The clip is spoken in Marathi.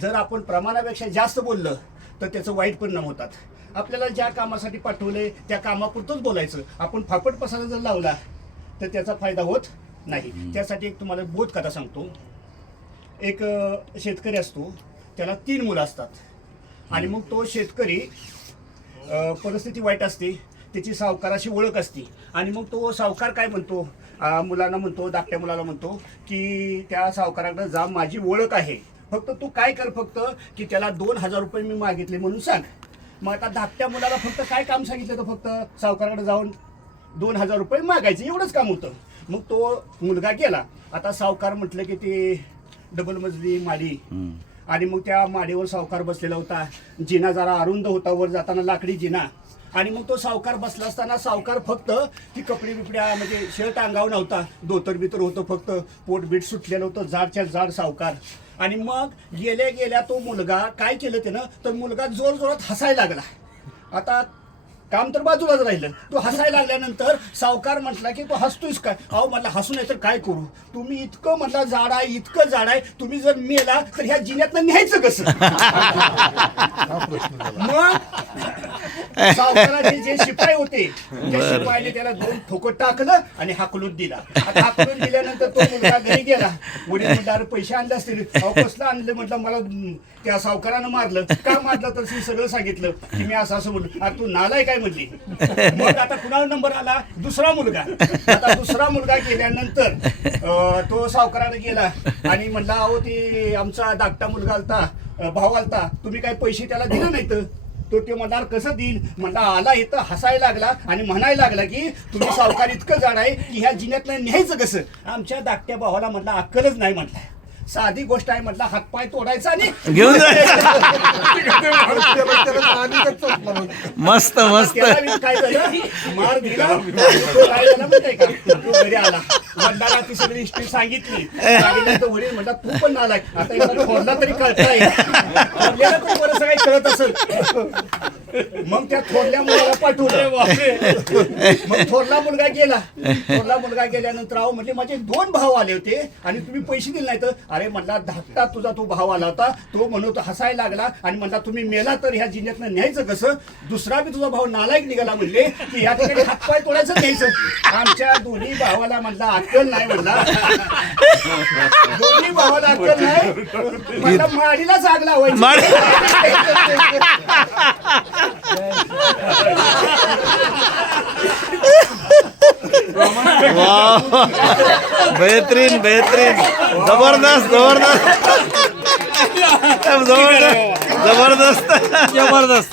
जर आपण प्रमाणापेक्षा जास्त बोललं तर त्याचं वाईट परिणाम होतात. आपल्याला ज्या कामासाठी पाठवलंय त्या कामापुरतंच बोलायचं. आपण फापट पसारा जर लावला तर त्याचा फायदा होत नाही. त्यासाठी एक तुम्हाला बोध कथा सांगतो. एक शेतकरी असतो. त्याला तीन मुलं असतात. आणि मग तो शेतकरी परिस्थिती वाईट असते. त्याची सावकाराशी ओळख असते. आणि मग तो सावकार काय म्हणतो? मुलांना म्हणतो धाकट्या मुलाला म्हणतो की त्या सावकाराकडे जा माझी ओळख आहे. फक्त तू काय कर फक्त की त्याला दोन हजार रुपये मी मागितले म्हणून सांग. मग आता धाकट्या मुलाला फक्त काय काम सांगितलं तर फक्त? सावकाराकडे जाऊन दोन हजार रुपये मागायचे एवढंच काम होतं. मग तो मुलगा गेला. आता सावकार म्हटलं की ते डबल मजली माडी. आणि मग त्या माडीवर सावकार बसलेला होता. जिना जरा अरुंद होता वर जाताना लाकडी जिना. आणि मग तो सावकार बसला असताना सावकार फक्त ती कपडे बिपड्या म्हणजे शर्ट अंगावर नव्हता धोतर बितर होतं फक्त पोट बीट सुटलेलं होतं जाडच्या जाड सावकार. आणि मग गेल्या गेल्या तो मुलगा काय केलं त्यानं? तर मुलगा जोर जोरात हसायला लागला. आता काम तर बाजूलाच राहिलं. तो हसायला लागल्यानंतर सावकार म्हटला की तू हसतोयस काय? अहो म्हटलं हसू नाही तर काय करू? तुम्ही इतकं म्हटलं जाड आहे इतकं जाड आहे तुम्ही जर मेला तर ह्या जिन्यातनं न्यायचं कसं? मग सावकाराचे जे शिपाई होते त्या शिपाईने त्याला दोन ठोकं टाकलं आणि हाकलून दिला. आता हाकलून दिल्यानंतर तो मुलगा घरी गेला. वडील अरे पैसे आणले असतील. अहो कसलं आणलं? म्हटलं मला त्या सावकारानं मारलं. का मारलं? तर मी सगळं सांगितलं. की मी असं असं म्हणलं अरे तू नालाय काय म्हणली. मग आता कुणाला नंबर आला? दुसरा मुलगा. आता दुसरा मुलगा गेल्यानंतर अं, तो सावकाराने गेला आणि म्हणला अहो ते आमचा धाकटा मुलगा आलता अं, भाऊ आलता. तुम्ही काय पैसे त्याला दिले नाहीत? तो ते म्हणणार कसं देईल? म्हणला आला इथं हसायला लागला आणि म्हणायला लागला की तुम्ही सावकार इतकं जाण आहे की ह्या जिन्यातनं न्यायचं कसं? आमच्या धाकट्या भावाला म्हटलं अक्कलच नाही म्हटलं साधी गोष्ट आहे म्हटलं हातपाय तोडायचा आणि घेऊन. मस्त मस्त. त्याला काय झालं? मार दिला. तो काय झाला माहितीये का? तो घरी आला. वडिलांना ती सगळी हिस्ट्री सांगितली. सांगितल्यानंतर वडील म्हणला तू पण नालाय आता थोरला तरी कळताय. बरंच काही कळत असेल. मग त्या थोरल्या मुलाला पाठवलं. मग थोरला मुलगा गेला. थोरला मुलगा गेल्यानंतर अहो म्हणजे माझे दोन भाव आले होते आणि तुम्ही पैसे दिले नाही तर अरे म्हटला धाकटा तुझा तो भाव आला होता. तो म्हणत हसायला लागला आणि म्हणला तुम्ही मेला तर ह्या जिल्ह्यातनं न्यायचं कसं? दुसरा बी तुझा भाव नालायक निघाला म्हणले की या ठिकाणी हातपाय तोडायचं न्यायचं. आमच्या दोन्ही भावाला म्हणला अक्कल नाही म्हणला दोन्ही भावाला अक्कल नाही म्हणला माडीला जाग लावायची. वाह. बेहतरीन बेहतरीन. जबरदस्त जबरदस्त. जबरदस्त. जबरदस्त. जबरदस्त.